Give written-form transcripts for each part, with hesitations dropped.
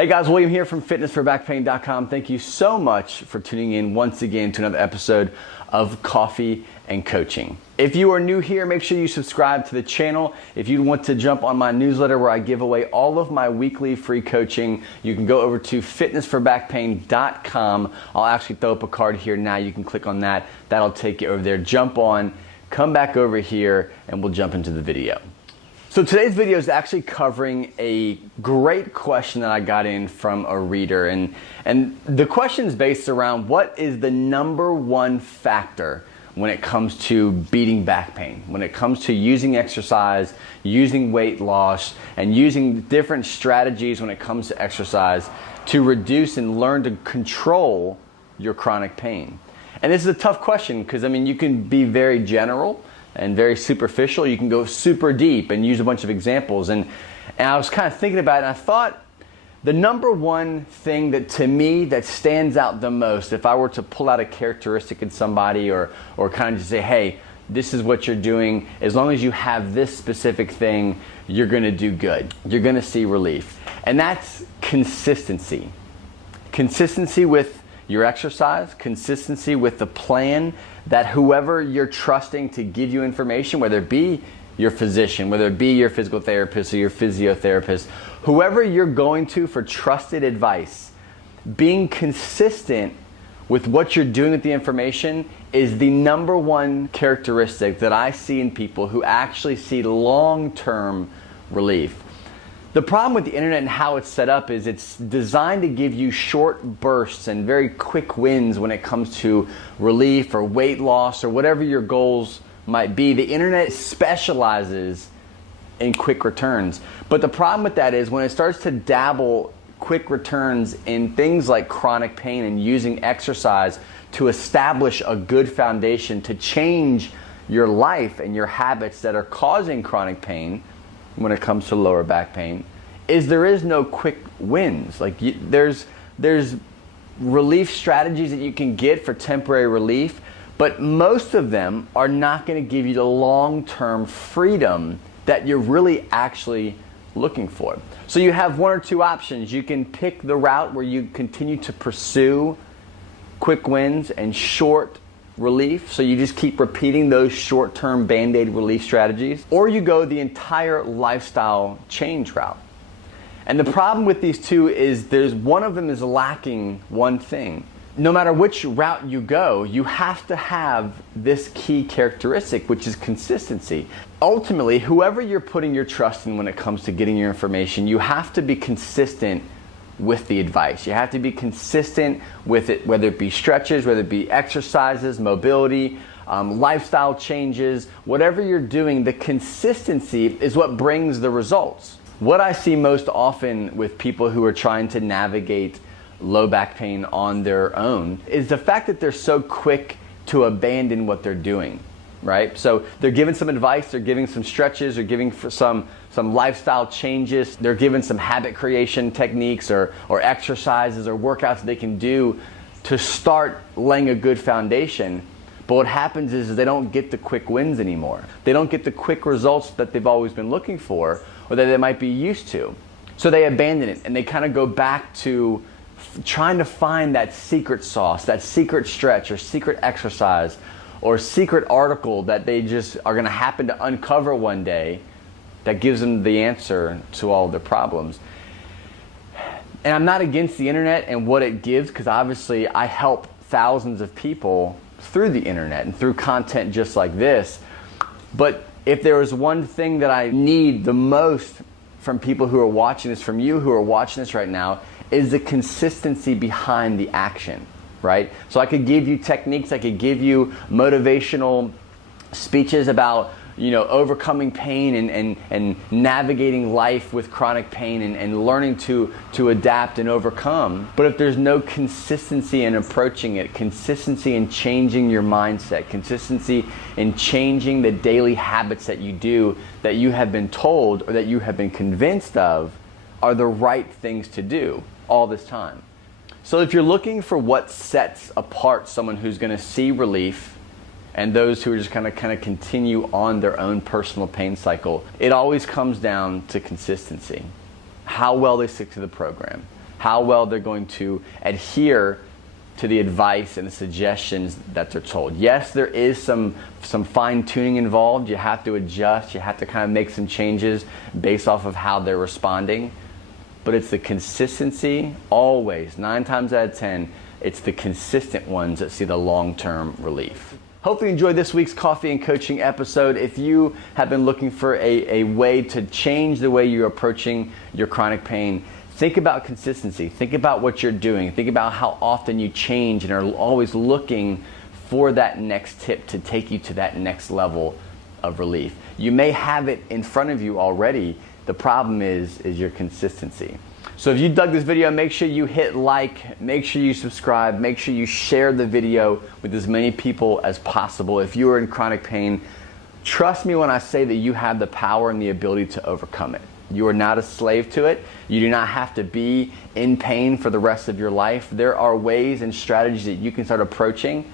Hey guys, William here from fitnessforbackpain.com. Thank you so much for tuning in once again to another episode of Coffee and Coaching. If you are new here, make sure you subscribe to the channel. If you want to jump on my newsletter where I give away all of my weekly free coaching, you can go over to fitnessforbackpain.com. I'll actually throw up a card here now. You can click on that. That'll take you over there. Jump on, come back over here, and we'll jump into the video. So today's video is actually covering a great question that I got in from a reader. And the question is based around what is the number one factor when it comes to beating back pain, when it comes to using exercise, using weight loss, and using different strategies when it comes to exercise to reduce and learn to control your chronic pain. And this is a tough question because, I mean, you can be very general and very superficial. You can go super deep and use a bunch of examples. And I was kind of thinking about it, and I thought the number one thing that to me that stands out the most, if I were to pull out a characteristic in somebody or kind of just say, hey, this is what you're doing, as long as you have this specific thing, you're going to do good. You're going to see relief. And that's consistency. Consistency with your exercise, consistency with the plan that whoever you're trusting to give you information, whether it be your physician, whether it be your physical therapist or your physiotherapist, whoever you're going to for trusted advice, being consistent with what you're doing with the information is the number one characteristic that I see in people who actually see long-term relief. The problem with the internet and how it's set up is it's designed to give you short bursts and very quick wins when it comes to relief or weight loss or whatever your goals might be. The internet specializes in quick returns. But the problem with that is when it starts to dabble quick returns in things like chronic pain and using exercise to establish a good foundation to change your life and your habits that are causing chronic pain, when it comes to lower back pain, is there is no quick wins. Like there's relief strategies that you can get for temporary relief, but most of them are not going to give you the long-term freedom that you're really actually looking for. So you have one or two options. You can pick the route where you continue to pursue quick wins and short relief, so you just keep repeating those short-term band-aid relief strategies, or you go the entire lifestyle change route. And the problem with these two is there's one of them is lacking one thing. No matter which route you go, you have to have this key characteristic, which is consistency. Ultimately, whoever you're putting your trust in when it comes to getting your information, you have to be consistent with the advice. You have to be consistent with it, whether it be stretches, whether it be exercises, mobility, lifestyle changes, whatever you're doing, the consistency is what brings the results. What I see most often with people who are trying to navigate low back pain on their own is the fact that they're so quick to abandon what they're doing, right? So they're giving some advice, they're giving some stretches, they're giving for some lifestyle changes, they're given some habit creation techniques or exercises or workouts they can do to start laying a good foundation. But what happens is they don't get the quick wins anymore. They don't get the quick results that they've always been looking for or that they might be used to. So they abandon it and they kind of go back to trying to find that secret sauce, that secret stretch or secret exercise or secret article that they just are going to happen to uncover one day that gives them the answer to all their problems. And I'm not against the internet and what it gives, because obviously I help thousands of people through the internet and through content just like this. But if there is one thing that I need the most from people who are watching this, from you who are watching this right now, is the consistency behind the action, right? So I could give you techniques, I could give you motivational speeches about overcoming pain and navigating life with chronic pain and learning to adapt and overcome. But if there's no consistency in approaching it, consistency in changing your mindset, consistency in changing the daily habits that you do that you have been told or that you have been convinced of are the right things to do all this time. So if you're looking for what sets apart someone who's going to see relief and those who are just kind of continue on their own personal pain cycle, it always comes down to consistency. How well they stick to the program, how well they're going to adhere to the advice and the suggestions that they're told. Yes, there is some fine tuning involved. You have to adjust. You have to kind of make some changes based off of how they're responding. But it's the consistency, always, 9 times out of 10, it's the consistent ones that see the long-term relief. Hopefully you enjoyed this week's Coffee and Coaching episode. If you have been looking for a way to change the way you're approaching your chronic pain, think about consistency. Think about what you're doing. Think about how often you change and are always looking for that next tip to take you to that next level of relief. You may have it in front of you already. The problem is your consistency. So if you dug this video, make sure you hit like, make sure you subscribe, make sure you share the video with as many people as possible. If you are in chronic pain, trust me when I say that you have the power and the ability to overcome it. You are not a slave to it. You do not have to be in pain for the rest of your life. There are ways and strategies that you can start approaching.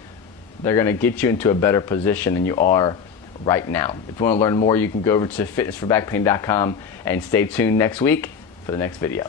They're going to get you into a better position than you are right now. If you want to learn more, you can go over to fitnessforbackpain.com and stay tuned next week for the next video.